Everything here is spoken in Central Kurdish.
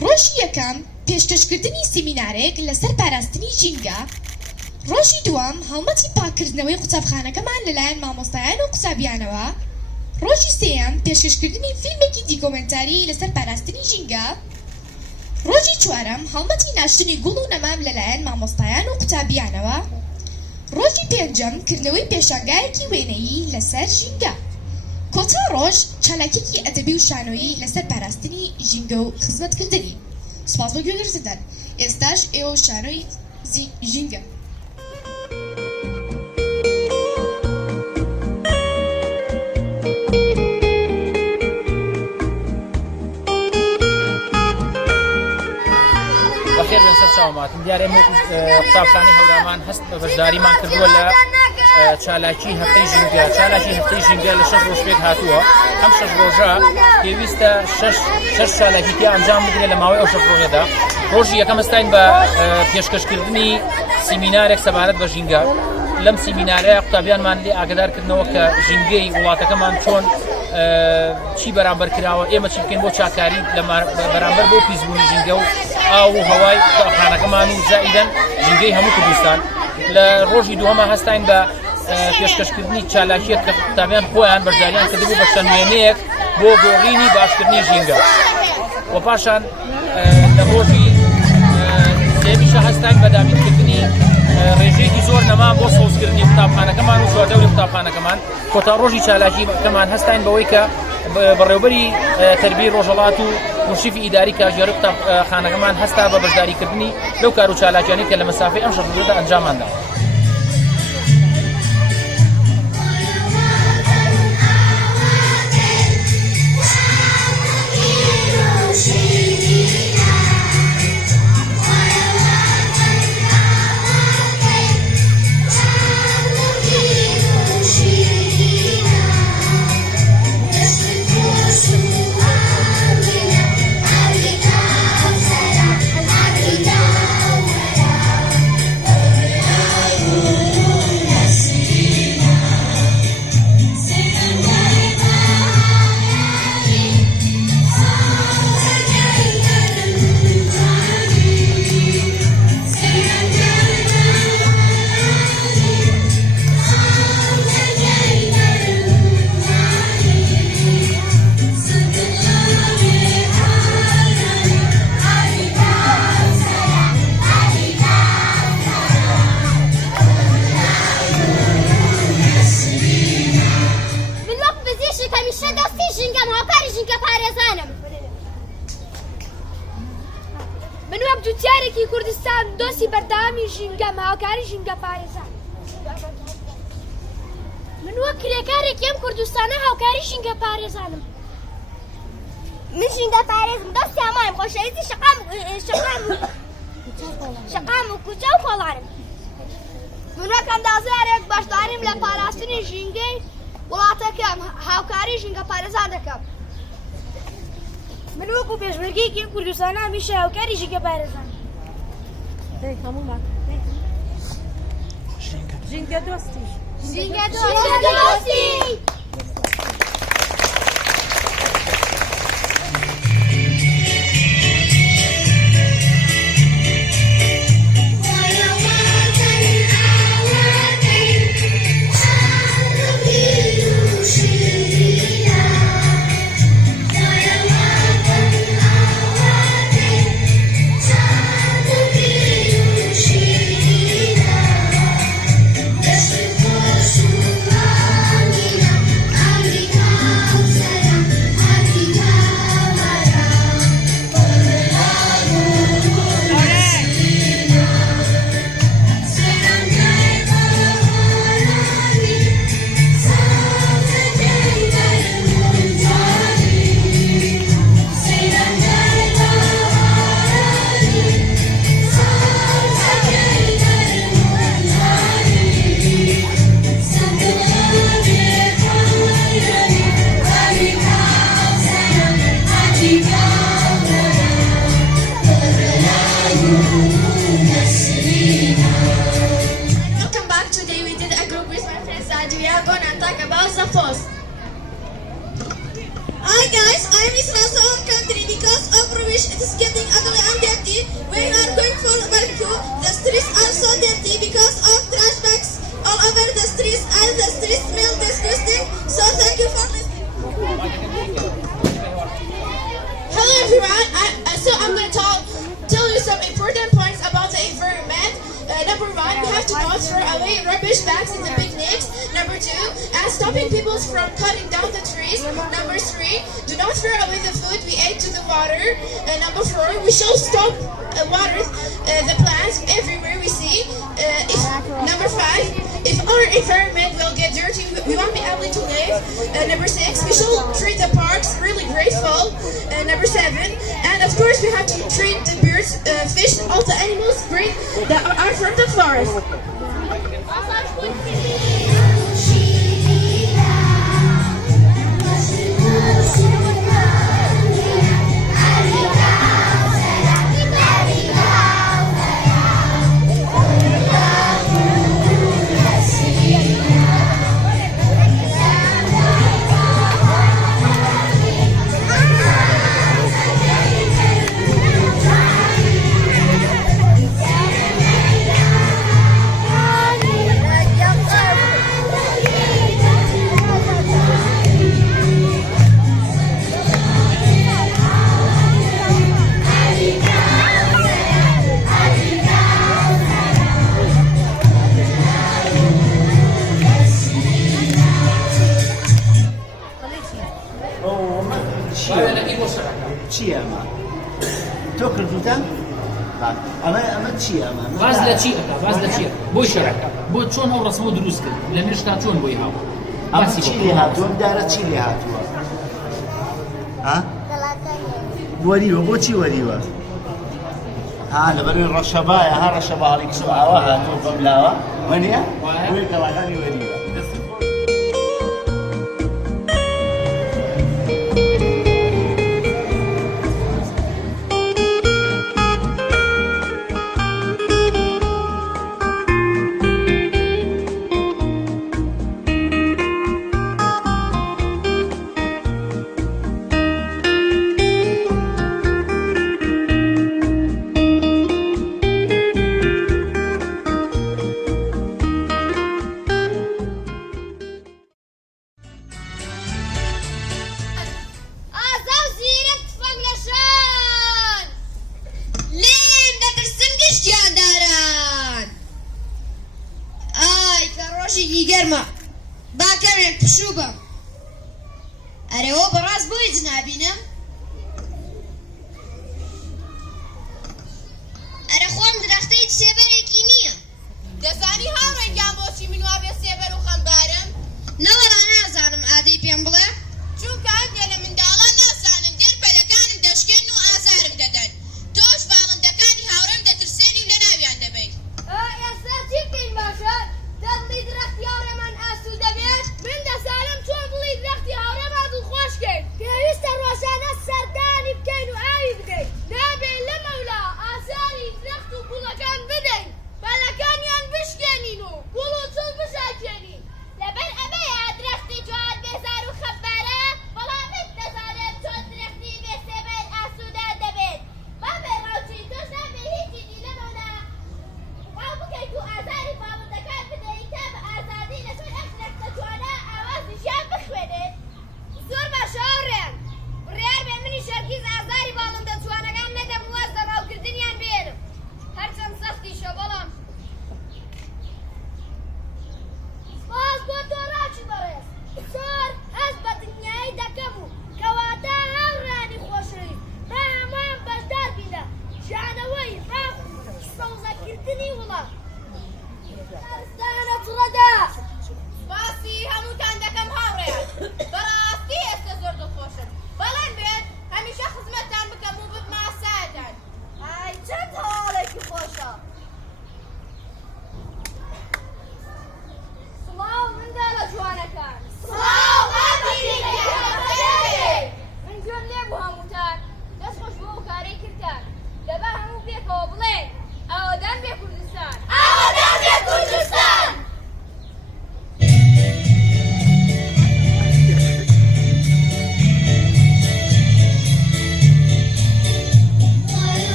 ڕۆژی یەکەم پێشکەشکردنی سیمینارێک لەسەر پاراستنی ژینگە. ڕۆژی دووەم هەڵمەتی پاکردنەوەی قوتابخانەکەمان لەلایەن مامۆستایان و قوتابیانەوە. ڕۆژی سێیەم پێشکەشکردنی فیلمێکی دیکۆمنتاری لەسەر پاراستنی ژینگە. ڕۆژی چوارەم هەڵمەتی ناشتنی گوڵ و نەمام لەلایەن مامۆستایان و قوتابیانەوە. ڕۆژی پێنجەم کردنەوەی پێشانگایەکی وێنەیی لەسەر ژینگە. کۆتا ڕۆژ چالاکێکی ئەدەبی و شانۆیی لەسەر پاراستنی ژینگە و خزمەتکردنی. سوپاس بۆ گوێگرتنتان. ئێستاش ئێوە شانۆی ژینگە. بەخێر بێن سەر چاوماتم دیارە قوتابخانەی هەورامان هەست بە بەشداریمان کردووە لە چالاکی هەفتەی ژینگە. چالاکی هەفتەی ژینگە لە 6 ڕۆژ پێک هاتووە. ئەم 6 ڕۆژە پێویستە 6 چالاکی تیا ئەنجام بدرێت لە ماوەی ئەو 6 ڕۆژەدا. ڕۆژی یەکەم هەستاین بە پێشکەشکردنی سیمینارێک سەبارەت بە ژینگە. لەم سیمینارەیە قوتابیانمان لێ ئاگادارکردنەوە کە ژینگەی وڵاتەکەمان چۆن چی بەرامبەر کراوە، ئێمە چی بکەین بۆ چاکاری لە بەرامبەر بۆ پیسبوونی ژینگە و ئاو و هەوای قوتابخانەکەمان و زائیدەن ژینگەی هەموو کوردستان. لە ڕۆژی دووەمە هەستاین بە پێشکەشکردنی چالاکیەک کە قوتابیان خۆیان بەشداریان کردبوو بە چەند وێنەیەک بۆ گۆڕینی باشکردنی ژینگە. و پاشان لە ڕۆژی سێمیشە هەستاین بە دابینکردنی ڕێژەیەکی زۆر نەمان بۆ سەوزکردنی قوتابخانەکەمان و چواردەوری قوتابخانەکەمان. کۆتا ڕۆژی چالاکیەکەمان هەستاین بەوەی کە بەڕێوەبەری تەربیەی ڕۆژهەڵات و مشریفی ئیداری کاژێڕی قوتابخانەکەمان هەستا بە بەشداریکردنی لەو کار و چالاکیانەی کە لە مەسافەی ئەم 6 ڕۆژەدا ئەنجاماندا. دوتیارێکی کوردستان دۆستی بەردەوامی ژینگە هاوکاری ژینگە پارێزان. من وەک کرێکارێکی ئەم کوردستانە هاوکاری ژینگە پارێزانم. من ژینگە پارێزم دۆستی هەمانم خۆشەویستی شەقام و کوچە و خۆڵانم. من وەک ئەندازیارێک بەشداریم لە پاراستنی ژینگەی وڵاتەکەم هاوکاری ژینگە پارێزان دەکەم. من وەکو پێشمەرگەیەکی کوردستانە هەمیشە هاوکاری ژینگە پارێزان. ژینگە دۆستی. ژینگە دۆستی. streets are so dirty because of trash bags all over the streets and the streets smell disgusting. So thank you for listening. Hello everyone, I'm going to tell you some important points about the environment. Number 1, we have to not throw away rubbish bags in the picnics. Number 2, stopping people from cutting down the trees. Number 3, do not throw away the food we ate to the water. Number 4, we should stop water the plants everywhere we see. Number 5, if our environment will get dirty, we won't be able to live. Number 6, we should treat the parks really grateful. Number 7, and of course we have to treat the birds, fish, all the animals that are from the forest. چییە ئەمە؟ تۆ کردوتە؟ ئەمە چییە ئەمە؟ باز لە چی ئەکا؟ باز لە چییە؟ بۆی شەرەکە بۆ چۆن ئەو ڕسمە دروست کرد لە مێشتا چۆن بۆی هاو؟ ئەمە چی لێ هاتووە؟ دارە چی لێ هاتووە؟ ها؟ وەریوە بۆچی وەریوە؟ ها لەبەروی ڕەشەبایە ها ڕەشەباڵی کچ ئاوا هاتووە بەملاوە وەنیە؟ بۆی کەڵاکانی وەریوە. گەرمە باکەمێن پشوو بە ئەرێەوە بەڕاست بۆی جنابینم